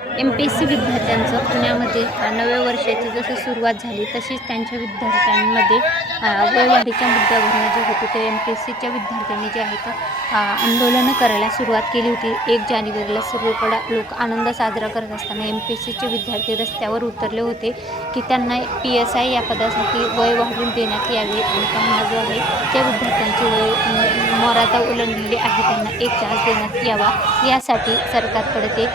MPSC विद्यार्थ्यांचं पुण्यामध्ये नव्या वर्षाची जसं सुरुवात झाली तशीच त्यांच्या विद्यार्थ्यांमध्ये वयवाढीच्या मुद्द्यावरून जे होते ते MPSCच्या विद्यार्थ्यांनी जे आहेत आंदोलनं करायला सुरुवात केली होती। 1 जानेवारीला सर्वकडे लोक आनंद साजरा करत असताना MPSCचे विद्यार्थी रस्त्यावर उतरले होते की त्यांना PSI या पदासाठी वय वाढवून देण्यात यावे आणि त्यांना जो आहे त्या विद्यार्थ्यांची वय मर्यादा ओलांडलेली आहे त्यांना एक चान्स देण्यात यावा यासाठी सरकारकडे ते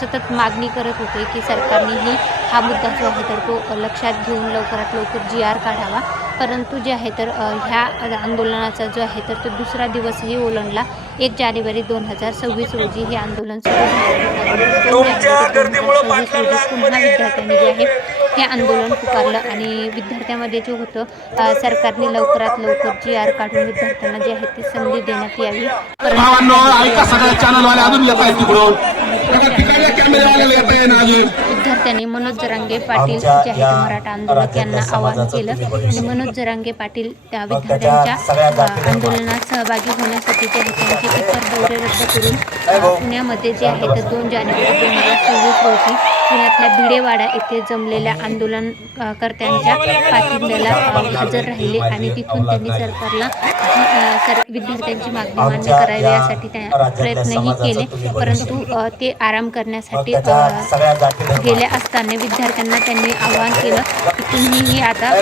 सतत मागणी करत होते की सरकारनेही हा मुद्दा जो आहे तर तो लक्षात घेऊन लवकरात लवकर GR काढावा। परंतु जे आहे तर ह्या आंदोलनाचा जो आहे तर तो दुसरा दिवसही ओलांडला। 1 जानेवारी 2026 रोजी हे आंदोलन सुरू झाले। 2 जानेवारी 2026 रोजी पुन्हा विद्यार्थ्यांनी जे आहे हे आंदोलन पुकारलं आणि विद्यार्थ्यांमध्ये जे होतं सरकारने लवकरात लवकर GR काढून विद्यार्थ्यांना जे आहे ती संधी देण्यात यावी। विद्यार्थ्यांनी मनोज जरांगे पाटील जे आहेत मराठा आंदोलक यांना आवाहन केलं आणि मनोज जरांगे पाटील त्या विद्यार्थ्यांच्या आंदोलनात सहभागी होण्यासाठी जे आहे त्यांचे इतर दौरे रद्द करून पुण्यामध्ये जे आहे तर 2 जानेवारी 2026 रोजी पुण्यातल्या भिडेवाडा येथे जमलेल्या आंदोलनकर्त्यांच्या पाठिंब्याला हजर राहिले आणि तिथून त्यांनी सरकारला विद्यार्थ्यांची मागणी मान्य करावी यासाठी प्रयत्नही केले। परंतु ते आराम करण्यासाठी गेले असताना विद्यार्थ्यांना त्यांनी आवाहन केलं की तुम्हीही आता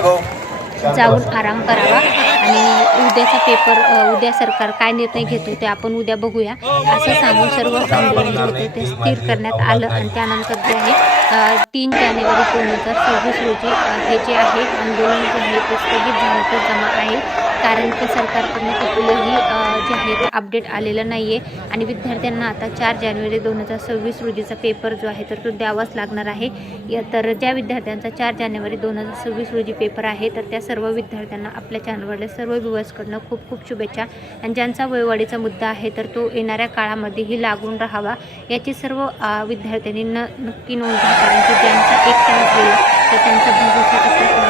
जाऊन आराम करावा आणि उद्याचा पेपर उद्या सरकार काय निर्णय घेतो ते आपण उद्या बघूया असं सांगून सर्व आंदोलन जे होते ते स्थिर करण्यात आलं आणि त्यानंतर जे आहे 3 जानेवारी 2026 रोजी हे जे आहे आंदोलन जे आहे ते स्थगित झालं तर जमा आहे कारण की सरकारकडून कुठलंही जे आहे ते अपडेट आलेलं नाही आहे आणि विद्यार्थ्यांना आता 4 जानेवारी 2026 रोजीचा पेपर जो आहे तर तो द्यावाच लागणार आहे। तर ज्या विद्यार्थ्यांचा 4 जानेवारी 2026 रोजी पेपर आहे तर त्या सर्व विद्यार्थ्यांना आपल्या चॅनलवरल्या सर्व व्ह्यूअर्सकडनं खूप खूप शुभेच्छा आणि ज्यांचा वयवाढीचा मुद्दा आहे तर तो येणाऱ्या काळामध्येही लागून राहावा याची सर्व विद्यार्थ्यांनी नक्की नोंद घ्या कारण की ज्यांचा एक चान्स गेला तर त्यांचा भविष्याचा प्रश्न